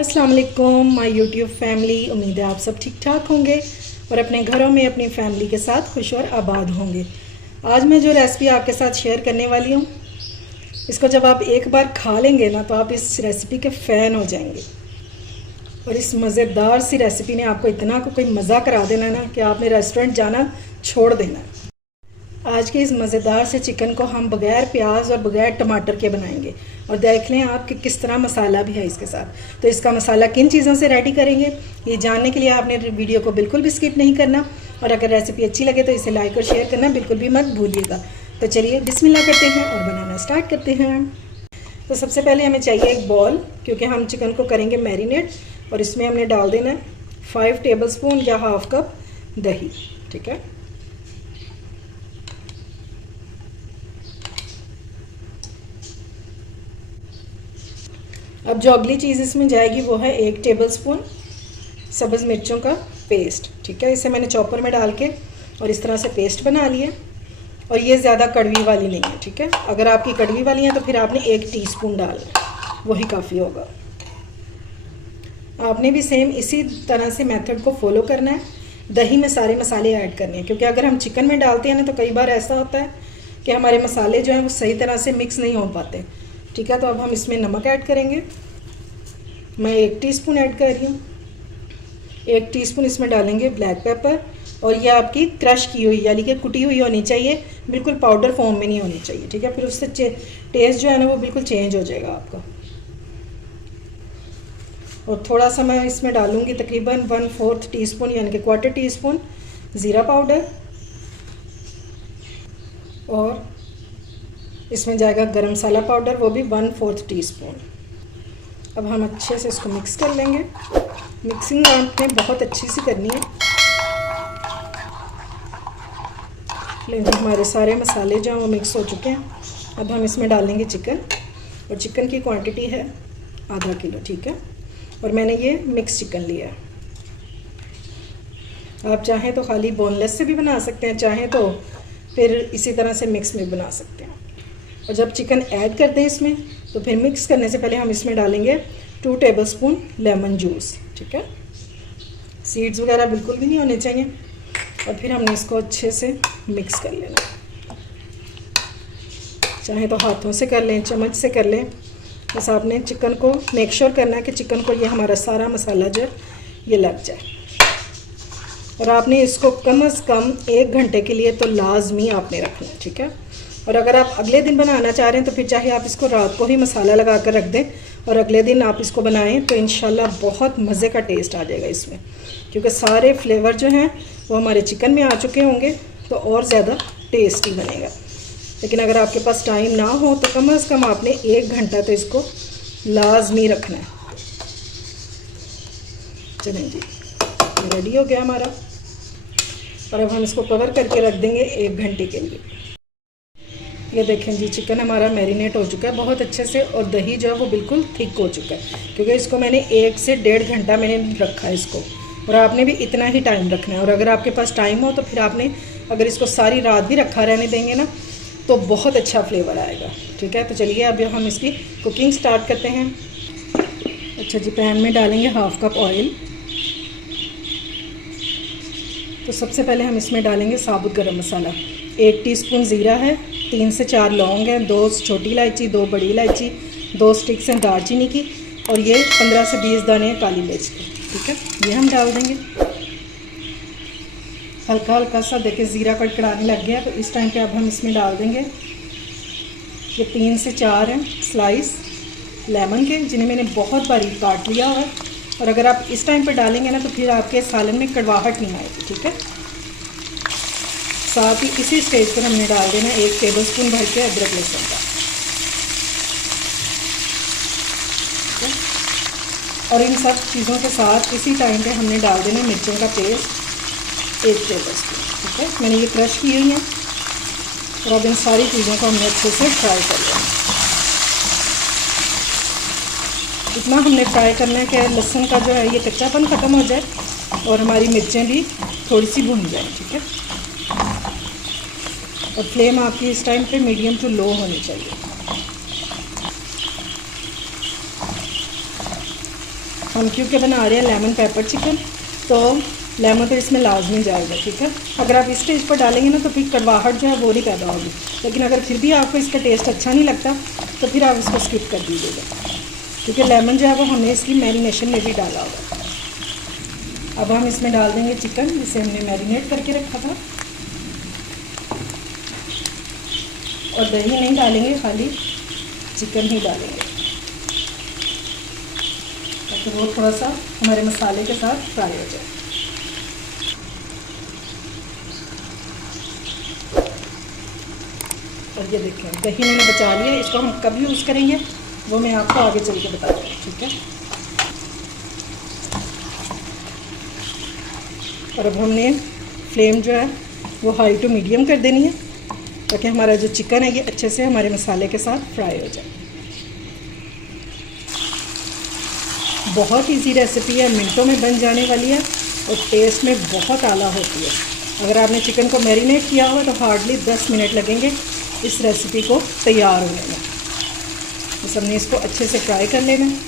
अस्सलाम वालेकुम my YouTube family. उम्मीद है आप सब ठीक ठाक होंगे और अपने घरों में अपनी फैमिली के साथ खुश और आबाद होंगे। आज मैं जो रेसिपी आपके साथ शेयर करने वाली हूँ, इसको जब आप एक बार खा लेंगे ना तो आप इस रेसिपी के फ़ैन हो जाएंगे। और इस मज़ेदार सी रेसिपी ने आपको इतना कोई मज़ा करा देना ना कि आपने रेस्टोरेंट जाना छोड़ देना। आज के इस मज़ेदार से चिकन को हम बग़ैर प्याज और बग़ैर टमाटर के बनाएंगे और देख लें आप कि किस तरह मसाला भी है इसके साथ। तो इसका मसाला किन चीज़ों से रेडी करेंगे ये जानने के लिए आपने वीडियो को बिल्कुल भी स्किप नहीं करना। और अगर रेसिपी अच्छी लगे तो इसे लाइक और शेयर करना बिल्कुल भी मत भूलिएगा। तो चलिए बिस्मिल्लाह करते हैं और बनाना स्टार्ट करते हैं। तो सबसे पहले हमें चाहिए एक बॉल, क्योंकि हम चिकन को करेंगे मैरिनेट। और इसमें हमने डाल देना है 5 टेबलस्पून या हाफ कप दही। ठीक है, अब जो अगली चीज़ इसमें जाएगी वो है 1 टेबलस्पून सब्ज़ मिर्चों का पेस्ट। ठीक है, इसे मैंने चॉपर में डाल के और इस तरह से पेस्ट बना लिया। और ये ज़्यादा कड़वी वाली नहीं है। ठीक है, अगर आपकी कड़वी वाली है तो फिर आपने 1 टीस्पून डालना, वही काफ़ी होगा। आपने भी सेम इसी तरह से मेथड को फॉलो करना है। दही में सारे मसाले ऐड करने हैं, क्योंकि अगर हम चिकन में डालते हैं ना तो कई बार ऐसा होता है कि हमारे मसाले जो हैं वो सही तरह से मिक्स नहीं हो पाते। ठीक है, तो अब हम इसमें नमक ऐड करेंगे। मैं 1 टीस्पून ऐड कर रही हूँ। 1 टीस्पून इसमें डालेंगे ब्लैक पेपर। और ये आपकी क्रश की हुई यानी कि कुटी हुई होनी चाहिए, बिल्कुल पाउडर फॉर्म में नहीं होनी चाहिए। ठीक है, फिर उससे टेस्ट जो है ना वो बिल्कुल चेंज हो जाएगा आपका। और थोड़ा सा मैं इसमें डालूँगी तकरीबन 1/4 टीस्पून यानी कि 1/4 टीस्पून ज़ीरा पाउडर। और इसमें जाएगा गरम मसाला पाउडर, वो भी 1/4 टीस्पून। अब हम अच्छे से इसको मिक्स कर लेंगे। मिक्सिंग आपने बहुत अच्छी सी करनी है। लेकिन हमारे सारे मसाले जो हैं वो मिक्स हो चुके हैं। अब हम इसमें डालेंगे चिकन, और चिकन की क्वांटिटी है आधा किलो। ठीक है, और मैंने ये मिक्स चिकन लिया है। आप चाहें तो खाली बोनलेस से भी बना सकते हैं, चाहें तो फिर इसी तरह से मिक्स में बना सकते हैं। और जब चिकन ऐड कर दें इसमें तो फिर मिक्स करने से पहले हम इसमें डालेंगे 2 टेबलस्पून लेमन जूस। ठीक है, सीड्स वगैरह बिल्कुल भी नहीं होने चाहिए। और फिर हमने इसको अच्छे से मिक्स कर लेना। चाहे तो हाथों से कर लें, चम्मच से कर लें, बस आपने चिकन को मेक श्योर करना है कि चिकन को ये हमारा सारा मसाला जो ये लग जाए। और आपने इसको कम से कम 1 घंटे के लिए तो लाजमी आपने रखना है। ठीक है, और अगर आप अगले दिन बनाना चाह रहे हैं तो फिर चाहे आप इसको रात को ही मसाला लगा कर रख दें और अगले दिन आप इसको बनाएं तो इंशाल्लाह बहुत मज़े का टेस्ट आ जाएगा इसमें, क्योंकि सारे फ्लेवर जो हैं वो हमारे चिकन में आ चुके होंगे तो और ज़्यादा टेस्टी बनेगा। लेकिन अगर आपके पास टाइम ना हो तो कम से कम आपने 1 घंटा तो इसको लाजमी रखना है। चलें जी, रेडी हो गया हमारा। और अब हम इसको कवर करके रख देंगे 1 घंटे के लिए। ये देखें जी, चिकन हमारा मैरिनेट हो चुका है बहुत अच्छे से, और दही जो है वो बिल्कुल थिक हो चुका है, क्योंकि इसको मैंने 1 से 1.5 घंटा मैंने रखा है इसको। और आपने भी इतना ही टाइम रखना है। और अगर आपके पास टाइम हो तो फिर आपने अगर इसको सारी रात भी रखा रहने देंगे ना तो बहुत अच्छा फ्लेवर आएगा। ठीक है, तो चलिए अब हम इसकी कुकिंग स्टार्ट करते हैं। अच्छा जी, पैन में डालेंगे हाफ कप ऑयल। तो सबसे पहले हम इसमें डालेंगे साबुत गरम मसाला। 1 टीस्पून ज़ीरा है, 3 से 4 लौंग हैं, 2 छोटी इलायची, 2 बड़ी इलायची, 2 स्टिक्स हैं दालचीनी की, और ये 15 से 20 दाने हैं काली मिर्च के। ठीक है, ये हम डाल देंगे। हल्का हल्का सा देखिए ज़ीरा कड़कड़ाने लग गया, तो इस टाइम पे अब हम इसमें डाल देंगे ये 3 से 4 हैं स्लाइस लेमन के, जिन्हें मैंने बहुत बारीक काट लिया हुआ है। और अगर आप इस टाइम पर डालेंगे ना तो फिर आपके सालन में कड़वाहट नहीं आएगी। ठीक है, साथ ही इसी स्टेज पर हमने डाल देना 1 टेबलस्पून भर के अदरक लहसुन का। और इन सब चीज़ों के साथ इसी टाइम पे हमने डाल देना मिर्चों का पेस्ट 1 टेबलस्पून। ठीक है, मैंने ये क्रश की हुई है। और अब इन सारी चीज़ों को हमने अच्छे से फ्राई कर लिया। इतना हमने फ्राई करना है कि लहसुन का जो है ये कच्चापन ख़त्म हो जाए और हमारी मिर्चें भी थोड़ी सी भुन जाएँ। ठीक है, और फ्लेम आपकी इस टाइम पे मीडियम टू लो होनी चाहिए। हम क्योंकि बना रहे हैं लेमन पेपर चिकन, तो लेमन तो इसमें लाजमी जाएगा, ठीक है। अगर आप इस स्टेज पर डालेंगे ना तो फिर कड़वाहट जो है वो नहीं पैदा होगी। लेकिन अगर फिर भी आपको इसका टेस्ट अच्छा नहीं लगता तो फिर आप इसको स्किप कर दीजिएगा, क्योंकि लेमन जो है वो हमने इसकी मैरिनेशन में भी डाला होगा। अब हम इसमें डाल देंगे चिकन जिसे हमने मैरिनेट करके रखा था, और दही नहीं डालेंगे, खाली चिकन ही डालेंगे ताकि वो थोड़ा सा हमारे मसाले के साथ फ्राई हो जाए। और ये देखें दही मैंने बचा लिया, इसको हम कब यूज़ करेंगे वो मैं आपको आगे चल के बताऊँगी, ठीक है। और अब हमने फ्लेम जो है वो हाई टू मीडियम कर देनी है ताकि हमारा जो चिकन है ये अच्छे से हमारे मसाले के साथ फ्राई हो जाए। बहुत इजी रेसिपी है, मिनटों में बन जाने वाली है और टेस्ट में बहुत आला होती है। अगर आपने चिकन को मैरिनेट किया हुआ तो हार्डली 10 मिनट लगेंगे इस रेसिपी को तैयार होने में। बस हमने इसको अच्छे से फ्राई कर लेना है।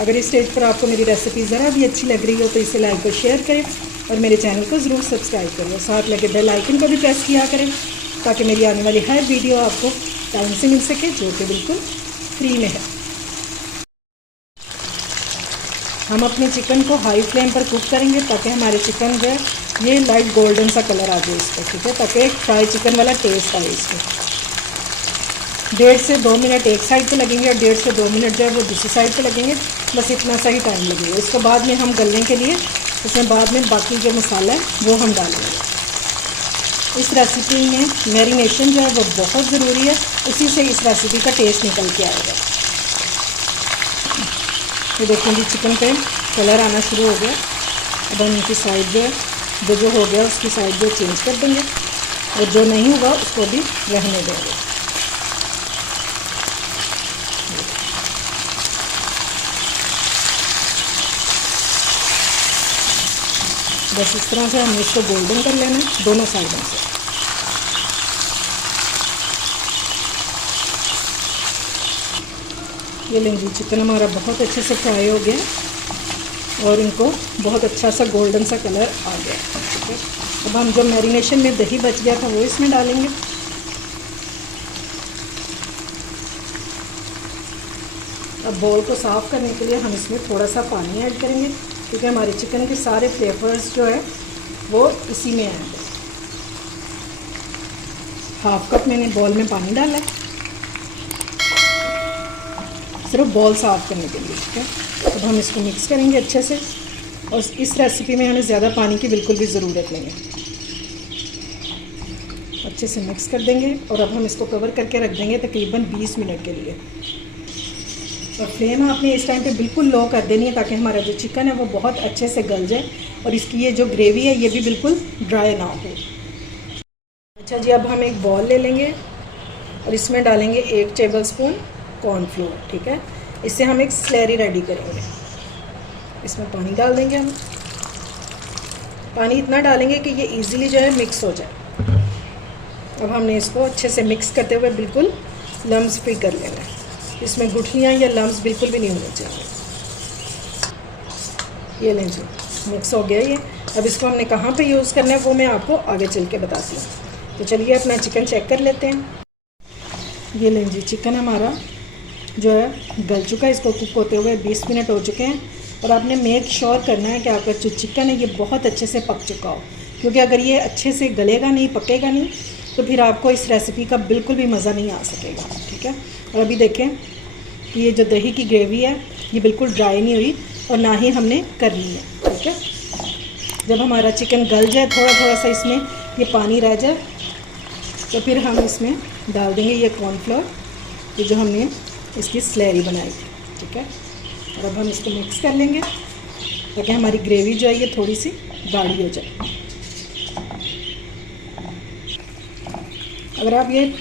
अगर इस स्टेज पर आपको मेरी रेसिपी ज़रा भी अच्छी लग रही हो तो इसे लाइक और शेयर करें और मेरे चैनल को ज़रूर सब्सक्राइब करें, साथ लगे बेल आइकन को भी प्रेस किया करें ताकि मेरी आने वाली हर वीडियो आपको टाइम से मिल सके, जो कि बिल्कुल फ्री में है। हम अपने चिकन को हाई फ्लेम पर कुक करेंगे ताकि हमारे चिकन जो है ये लाइट गोल्डन सा कलर आ जाए इस पर, ठीक है, ताकि फ्राई चिकन वाला टेस्ट आए इसमें। 1.5 से 2 मिनट एक साइड पे लगेंगे और 1.5 से 2 मिनट जो है वो दूसरी साइड पे लगेंगे, बस इतना सा ही टाइम लगेगा। इसके बाद में हम गलने के लिए इसमें बाद में बाकी जो मसाला है वो हम डालेंगे। इस रेसिपी में मैरिनेशन जो है वो बहुत ज़रूरी है, उसी से इस रेसिपी का टेस्ट निकल के आएगा। ये देखिए जी चिकन पे कलर आना शुरू हो गया। अब हम इनकी साइड जो है जो हो गया उसकी साइड जो चेंज कर देंगे और जो नहीं होगा उसको भी रहने देंगे। बस इस तरह से हमें इसको गोल्डन कर लेना है दोनों साइडों से। ये लेंगे चिकन हमारा बहुत अच्छे से फ्राई हो गया और इनको बहुत अच्छा सा गोल्डन सा कलर आ गया, ठीक है। अब हम जो मैरिनेशन में दही बच गया था वो इसमें डालेंगे। अब बॉल को साफ़ करने के लिए हम इसमें थोड़ा सा पानी ऐड करेंगे क्योंकि हमारे चिकन के सारे फ्लेवर्स जो है वो इसी में आएंगे। 1/2 कप मैंने बॉल में पानी डाला है सिर्फ बॉल साफ़ करने के लिए, ठीक है। अब हम इसको मिक्स करेंगे अच्छे से और इस रेसिपी में हमें ज़्यादा पानी की बिल्कुल भी ज़रूरत नहीं है। अच्छे से मिक्स कर देंगे और अब हम इसको कवर करके रख देंगे तकरीबन 20 मिनट के लिए। और फ्लेम आपने इस टाइम पे बिल्कुल लो कर देनी है ताकि हमारा जो चिकन है वो बहुत अच्छे से गल जाए और इसकी ये जो ग्रेवी है ये भी बिल्कुल ड्राई ना हो। अच्छा जी, अब हम एक बॉल ले लेंगे और इसमें डालेंगे 1 टेबलस्पून कॉर्नफ्लोर, ठीक है। इससे हम एक स्लैरी रेडी करेंगे। इसमें पानी डाल देंगे हम, पानी इतना डालेंगे कि ये इजीली जो है मिक्स हो जाए। अब हमने इसको अच्छे से मिक्स करते हुए बिल्कुल लम्स फ्री कर लेना है। इसमें गुठलियाँ या लम्स बिल्कुल भी नहीं होने चाहिए। ये लें जी, मिक्स हो गया ये। अब इसको हमने कहाँ पे यूज़ करना है वो मैं आपको आगे चल के बताती हूँ। तो चलिए अपना चिकन चेक कर लेते हैं। ये लें जी, चिकन हमारा जो है गल चुका है। इसको कुक होते हुए 20 मिनट हो चुके हैं और आपने मेक श्योर करना है कि आपका जो चिकन है ये बहुत अच्छे से पक चुका हो, क्योंकि अगर ये अच्छे से गलेगा नहीं, पकेगा नहीं, तो फिर आपको इस रेसिपी का बिल्कुल भी मज़ा नहीं आ सकेगा, ठीक है। और अभी देखें कि ये जो दही की ग्रेवी है ये बिल्कुल ड्राई नहीं हुई और ना ही हमने करनी है, ठीक है। जब हमारा चिकन गल जाए, थोड़ा थोड़ा सा इसमें ये पानी रह जाए, तो फिर हम इसमें डाल देंगे ये कॉर्नफ्लोर, ये जो हमने इसकी स्लैरी बनाई थी, ठीक है। और अब हम इसको मिक्स कर लेंगे ताकि हमारी ग्रेवी जो है ये थोड़ी सी गाढ़ी हो जाए। अगर आप ये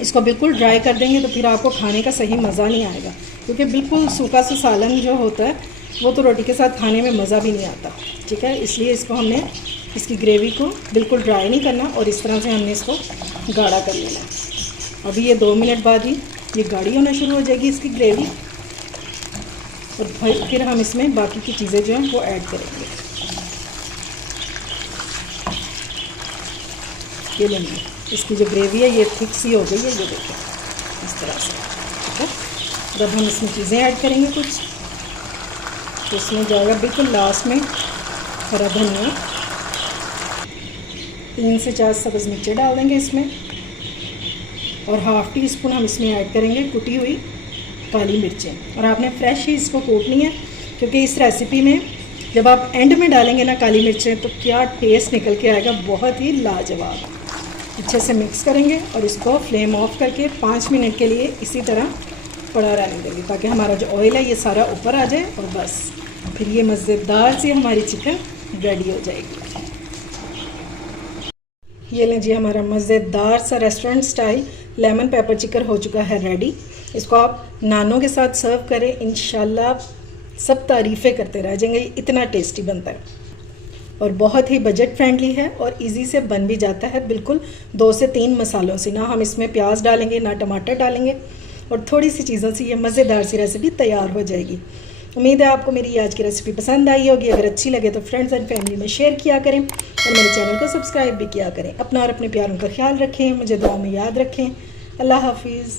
इसको बिल्कुल ड्राई कर देंगे तो फिर आपको खाने का सही मज़ा नहीं आएगा, क्योंकि बिल्कुल सूखा सा सालन जो होता है वो तो रोटी के साथ खाने में मज़ा भी नहीं आता, ठीक है। इसलिए इसको हमने इसकी ग्रेवी को बिल्कुल ड्राई नहीं करना और इस तरह से हमने इसको गाढ़ा कर लेना है। अभी ये 2 मिनट बाद ही ये गाढ़ी होना शुरू हो जाएगी इसकी ग्रेवी। और फिर हम इसमें बाकी की चीज़ें जो हैं वो ऐड करेंगे। ये लेंगे, इसकी जो ग्रेवी है ये थिक सी हो गई है, ये देखिए इस तरह से। ठीक है, जब हम इसमें चीज़ें ऐड करेंगे कुछ, तो इसमें जाएगा बिल्कुल लास्ट में हरा धनिया, 3 से 4 सब्ज़ मिर्चें डाल देंगे इसमें, और हाफ़ टी स्पून हम इसमें ऐड करेंगे कुटी हुई काली मिर्चें। और आपने फ्रेश ही इसको कूटनी है, क्योंकि इस रेसिपी में जब आप एंड में डालेंगे ना काली मिर्चें, तो क्या टेस्ट निकल के आएगा, बहुत ही लाजवाब। अच्छे से मिक्स करेंगे और इसको फ्लेम ऑफ करके 5 मिनट के लिए इसी तरह पड़ा रहने देंगे, ताकि हमारा जो ऑयल है ये सारा ऊपर आ जाए, और बस फिर ये मज़ेदार सी हमारी चिकन रेडी हो जाएगी। ये लें जी, हमारा मज़ेदार सा restaurant style lemon pepper chicken हो चुका है रेडी। इसको आप नानों के साथ सर्व करें, इंशाल्लाह सब तारीफ़ें करते रह जाएंगे, इतना टेस्टी बनता है और बहुत ही बजट फ्रेंडली है और इजी से बन भी जाता है, बिल्कुल 2 से 3 मसालों से। ना हम इसमें प्याज डालेंगे ना टमाटर डालेंगे, और थोड़ी सी चीज़ों से ये मज़ेदार सी रेसिपी तैयार हो जाएगी। उम्मीद है आपको मेरी आज की रेसिपी पसंद आई होगी। अगर अच्छी लगे तो फ्रेंड्स एंड फैमिली में शेयर किया करें और मेरे चैनल को सब्सक्राइब भी किया करें। अपना और अपने प्यारों का ख्याल रखें, मुझे दुआ में याद रखें। अल्लाह हाफिज़।